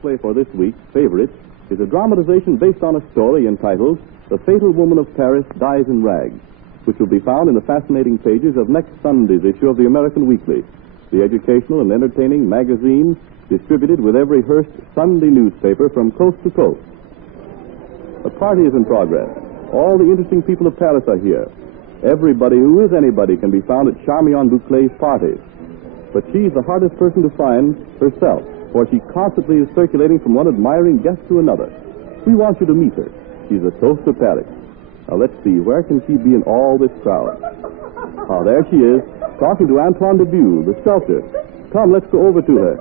play for this week's Favorite is a dramatization based on a story entitled The Fatal Woman of Paris Dies in Rags, which will be found in the fascinating pages of next Sunday's issue of the American Weekly, the educational and entertaining magazine distributed with every Hearst Sunday newspaper from coast to coast. A party is in progress. All the interesting people of Paris are here. Everybody who is anybody can be found at Charmian Bouclé's party. But she's the hardest person to find herself, for she constantly is circulating from one admiring guest to another. We want you to meet her. She's the toast of Paris. Now, let's see, where can she be in all this crowd? Oh, there she is, talking to Antoine Dubuque, the sculptor. Come, let's go over to her.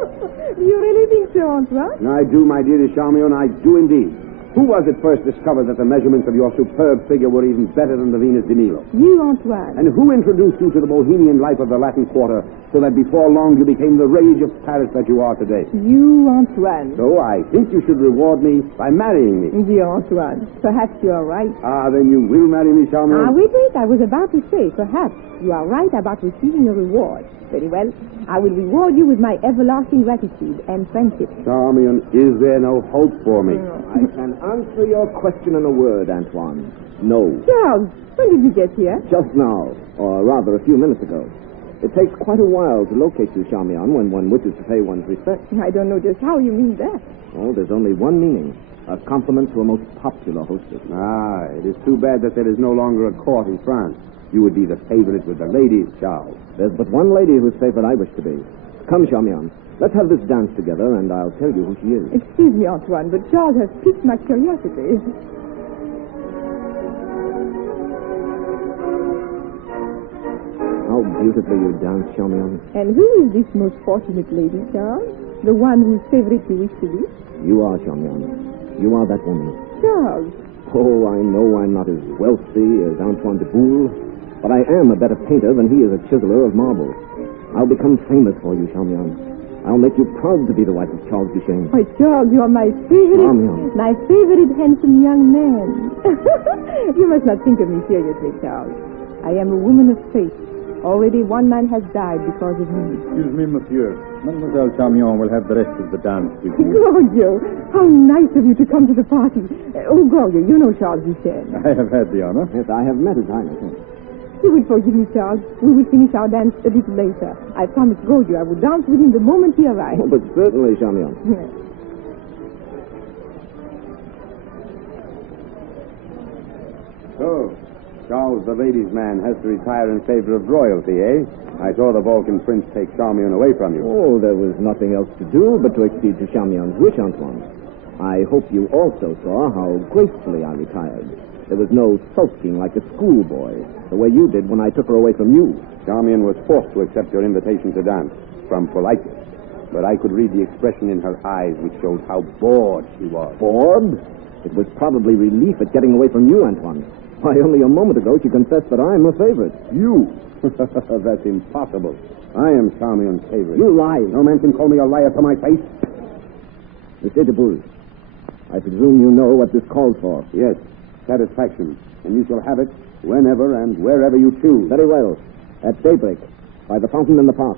You really think so, Antoine? I do, my dear Charmian, I do indeed. Who was it first discovered that the measurements of your superb figure were even better than the Venus de Milo? You, Antoine. And who introduced you to the bohemian life of the Latin Quarter so that before long you became the rage of Paris that you are today? You, Antoine. So I think you should reward me by marrying me. Dear Antoine, perhaps you are right. Then you will marry me, Charmian? Wait. I was about to say, perhaps you are right about receiving a reward. Very well. I will reward you with my everlasting gratitude and friendship. Charmian, is there no hope for me? I can answer your question in a word, Antoine. No. Charles, when did you get here? Just now, or rather a few minutes ago. It takes quite a while to locate you, Charmian, when one wishes to pay one's respect. I don't know just how you mean that. Oh, there's only one meaning. A compliment to a most popular hostess. It is too bad that there is no longer a court in France. You would be the favorite with the ladies, Charles. There's but one lady whose favorite I wish to be. Come, Charmian. Let's have this dance together, and I'll tell you who she is. Excuse me, Antoine, but Charles has piqued my curiosity. How beautifully you dance, Charmian. And who is this most fortunate lady, Charles? The one whose favorite you wish to be? You are, Charmian. You are that woman. Charles. Oh, I know I'm not as wealthy as Antoine de Boule, but I am a better painter than he is a chiseler of marble. I'll become famous for you, Charmian. I'll make you proud to be the wife of Charles Duchesne. Why, Charles, you are my favorite... Charmian. My favorite handsome young man. You must not think of me seriously, Charles. I am a woman of faith. Already one man has died because of me. Excuse me, monsieur. Mademoiselle Charmian will have the rest of the dance with you. Gorgio, how nice of you to come to the party. Gorgio, you know Charles Duchesne. I have had the honor. Yes, I have met His Highness. You will forgive me, Charles. We will finish our dance a little later. I promised Gorgio I would dance with him the moment he arrives. Oh, but certainly, Charmian. Yes. So, Charles, the ladies' man, has to retire in favor of royalty, eh? I saw the Balkan prince take Charmian away from you. Oh, there was nothing else to do but to accede to Charmian's wish, Antoine. I hope you also saw how gracefully I retired. There was no sulking like a schoolboy, the way you did when I took her away from you. Charmian was forced to accept your invitation to dance from politeness. But I could read the expression in her eyes which showed how bored she was. Bored? It was probably relief at getting away from you, Antoine. Why, only a moment ago she confessed that I'm her favorite. You? That's impossible. I am Charmian's favorite. You lie. No man can call me a liar to my face. Monsieur de Boule, I presume you know what this calls for. Yes, satisfaction. And you shall have it whenever and wherever you choose. Very well. At daybreak, by the fountain in the park.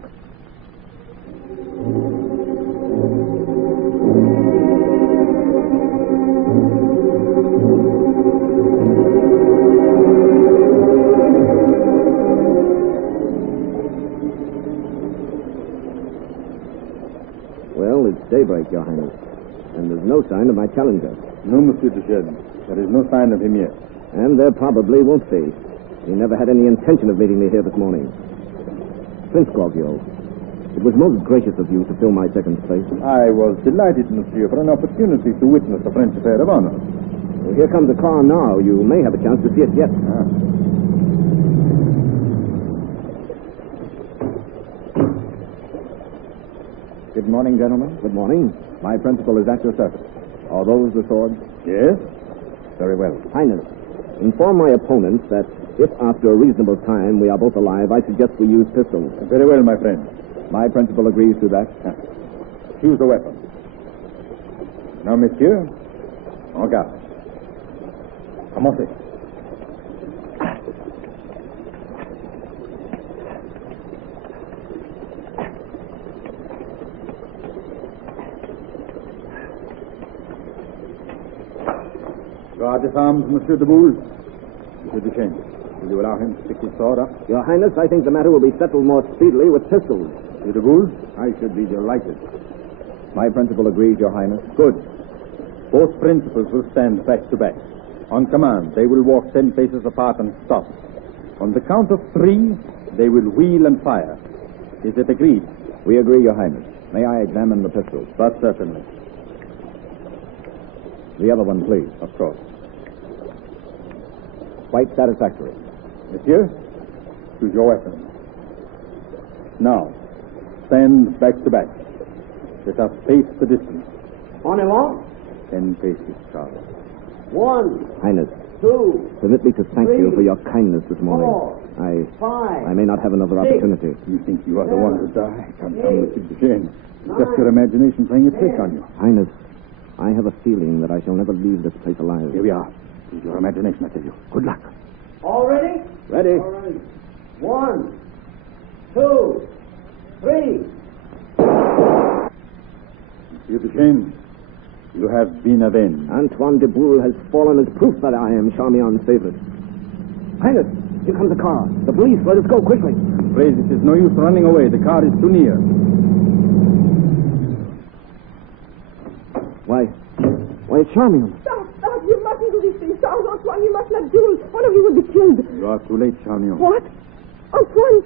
Well, it's daybreak, Your Highness. And there's no sign of my challenger. No, Monsieur Duchesne. There is no sign of him yet. And there probably won't be. He never had any intention of meeting me here this morning. Prince Gorgio, it was most gracious of you to fill my second place. I was delighted, monsieur, for an opportunity to witness a French affair of honor. Well, here comes a car now. You may have a chance to see it yet. Good morning, gentlemen. Good morning. My principal is at your service. Are those the swords? Yes? Very well. Highness, inform my opponents that if after a reasonable time we are both alive, I suggest we use pistols. Very well, my friend. My principal agrees to that. Choose the weapon. Now, monsieur, en garde. Commencez. Garde des arms, Monsieur de Boule. Monsieur Duchesne, will you allow him to pick his sword up? Your Highness, I think the matter will be settled more speedily with pistols. Monsieur de Boule? I should be delighted. My principal agrees, Your Highness. Good. Both principals will stand back to back. On command, they will walk 10 paces apart and stop. On the count of 3, they will wheel and fire. Is it agreed? We agree, Your Highness. May I examine the pistols? But certainly. The other one, please. Of course. Quite satisfactory. Monsieur, choose your weapon. Now, stand back to back. Let us face the distance. En avant. 10 paces, Charles. 1, Highness, 2, permit me to thank you Three. for your kindness this morning. 4, 5. I may not have another Six. opportunity. You think you are the one to die? Come, Eight. Monsieur Duchesne. It's just your imagination playing a trick on you. Highness, I have a feeling that I shall never leave this place alive. Here we are. Use your imagination, I tell you. Good luck. All ready? Ready? All right. 1, 2, 3. Monsieur Duchesne, you have been avenged. Antoine de Boule has fallen as proof that I am Charmion's favorite. Highness, here comes a car. The police, let us go quickly. I'm afraid it is no use running away. The car is too near. Why, it's Charmion. Stop! You mustn't do these things, Charles. Antoine, you must not duel. One of you will be killed. You are too late, Charmion. What? Antoine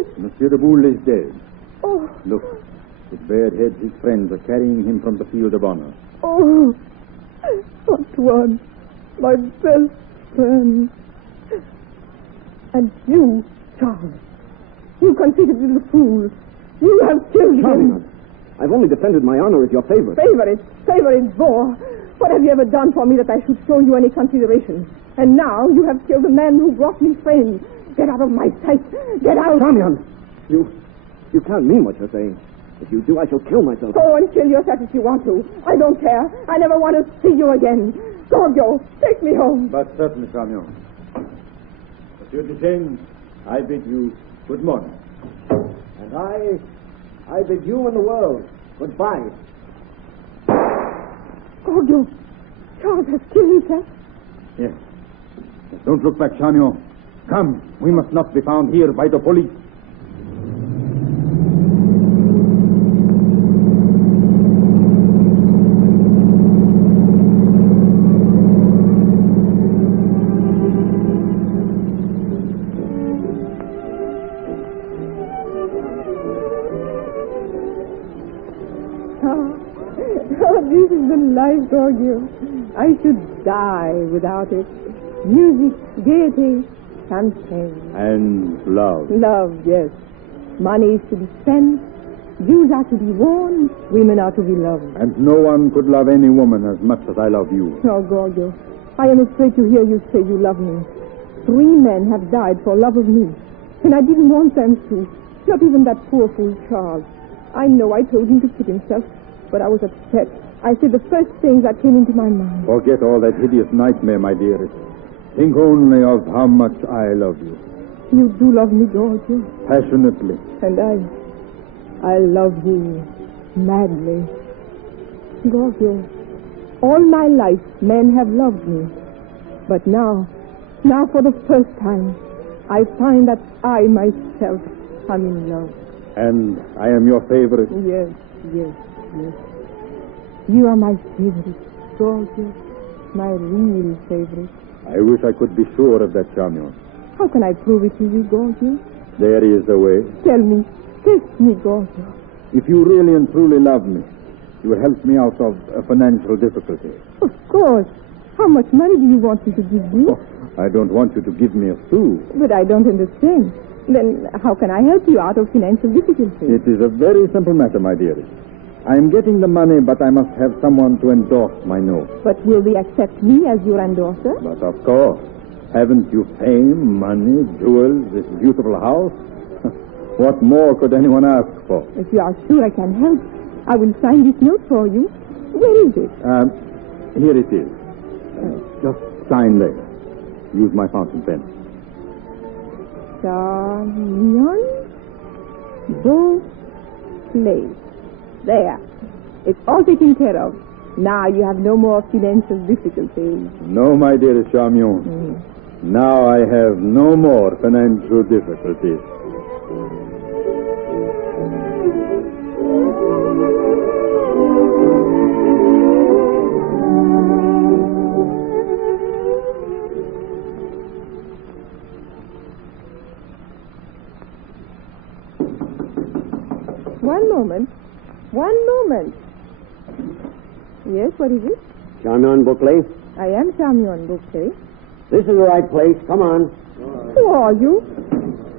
is... Monsieur de Boule is dead. Oh, Look, his bared head, his friends are carrying him from the field of honor. oh. Antoine, my best friend. And you, Charles, you conceited little fool. You have killed him. Charmion, I've only defended my honor as your favorite. Favorite boy. What have you ever done for me that I should show you any consideration? And now you have killed the man who brought me fame. Get out of my sight. Get out. Charmion, you can't mean what you're saying. If you do, I shall kill myself. Go and kill yourself if you want to. I don't care. I never want to see you again. Gorgio, take me home. But certainly, Charmion. Monsieur Duchesne, I bid you good morning. And I bid you and the world goodbye. Gorgio, Charles has killed himself. Yes. Don't look back, Charmion. Come, we must not be found here by the police. Oh, this is the life, Gorgio. I should die without it. Music, gaiety, champagne. And love. Love, yes. Money is to be spent. Jews are to be worn. Women are to be loved. And no one could love any woman as much as I love you. Oh, Gorgio, I am afraid to hear you say you love me. 3 men have died for love of me. And I didn't want them to. Not even that poor fool Charles. I know I told him to kill himself, but I was upset. I said the first thing that came into my mind. Forget all that hideous nightmare, my dearest. Think only of how much I love you. You do love me, Gorgio. Passionately. And I love you madly. Gorgio, all my life men have loved me. But now for the first time, I find that I myself am in love. And I am your favorite. Yes. You are my favorite, Gorgio. My real favorite. I wish I could be sure of that, Charmion. How can I prove it to you, Gorgio? There is a way. Tell me. Test me, Gorgio. If you really and truly love me, you will help me out of a financial difficulty. Of course. How much money do you want me to give you? Oh, I don't want you to give me a sou. But I don't understand. Then how can I help you out of financial difficulty? It is a very simple matter, my dearest. I am getting the money, but I must have someone to endorse my note. But will they accept me as your endorser? But of course. Haven't you fame, money, jewels, this beautiful house? What more could anyone ask for? If you are sure I can help, I will sign this note for you. Where is it? Here it is. Just sign there. Use my fountain pen. Charmion Beausoleil. There. It's all taken care of. Now you have no more financial difficulties. No, my dear Charmian. Now I have no more financial difficulties. One moment. Yes, what is it? Charmian Bouclé? I am Charmian Bouclé. This is the right place. Come on. Who are you?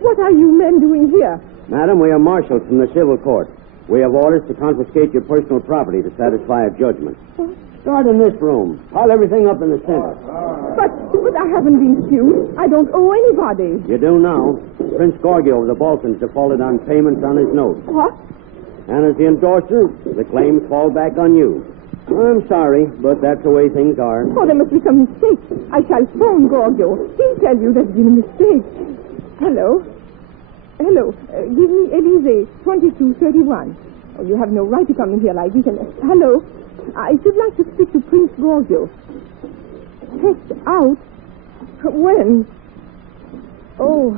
What are you men doing here? Madam, we are marshals from the civil court. We have orders to confiscate your personal property to satisfy a judgment. What? Start in this room. Pile everything up in the center. But I haven't been sued. I don't owe anybody. You do now. Prince Gorgio of the Balkans defaulted on payments on his note. What? And as the endorser, the claims fall back on you. I'm sorry, but that's the way things are. Oh, there must be some mistake. I shall phone Gorgio. He'll tell you there's been a mistake. Hello? Give me Elysee, 2231. Oh, you have no right to come in here like this. Hello? I should like to speak to Prince Gorgio. Checked out? When? Oh,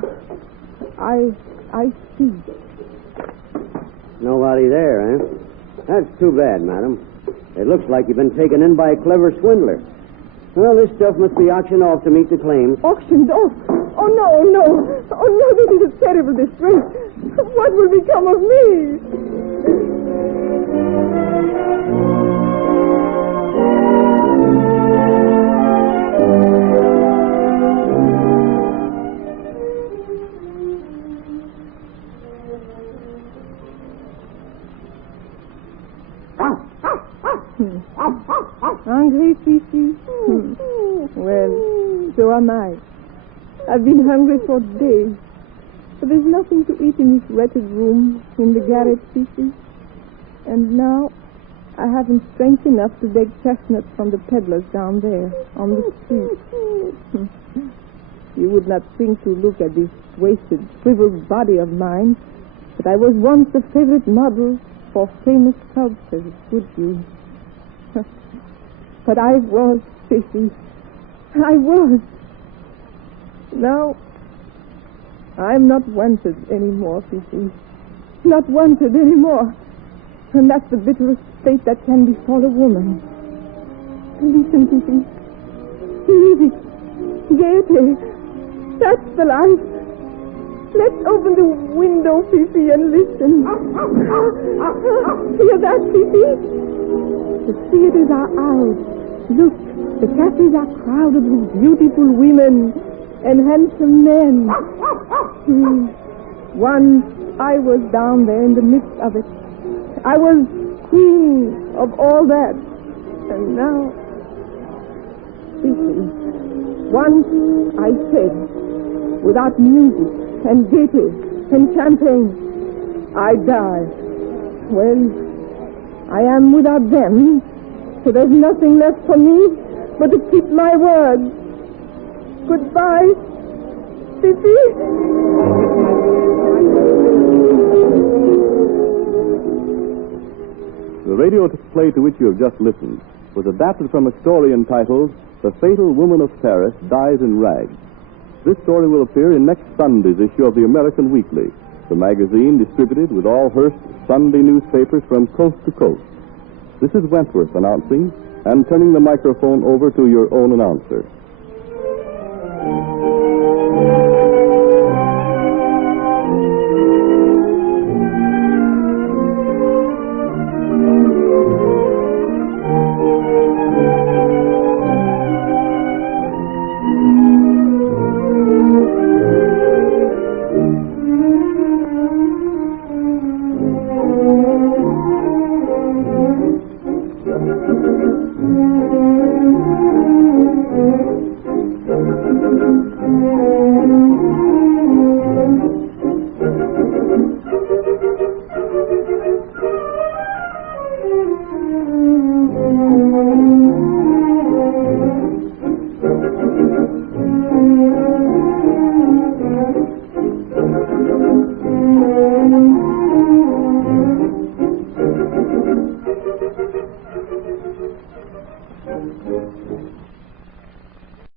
I see. Nobody there, eh? That's too bad, madam. It looks like you've been taken in by a clever swindler. Well, this stuff must be auctioned off to meet the claims. Auctioned off? Oh, no. Oh, no, this is a terrible disgrace. What will become of me? Hungry, Fifi? Well, so am I. I've been hungry for days. But there's nothing to eat in this wretched room in the garret, Fifi. And now I haven't strength enough to beg chestnuts from the peddlers down there on the street. You would not think to look at this wasted, shriveled body of mine that I was once a favorite model for famous sculptors, would you? But I was, Fifi. I was. Now, I'm not wanted anymore, Fifi. Not wanted anymore. And that's the bitterest fate that can befall a woman. Listen, Fifi. Music. Gaiety. That's the life. Let's open the window, Fifi, and listen. Hear that, Fifi? The theaters are out. Look, the cafes are crowded with beautiful women and handsome men. Once I was down there in the midst of it. I was queen of all that. And now, Fifi, once I said, without music and gaiety and champagne, I die. Well, I am without them, so there's nothing left for me but to keep my word. Goodbye, Fifi. The radio play to which you have just listened was adapted from a story entitled The Fatal Woman of Paris Dies in Rags. This story will appear in next Sunday's issue of the American Weekly, the magazine distributed with all Hearst's Sunday newspapers from coast to coast. This is Wentworth announcing and turning the microphone over to your own announcer.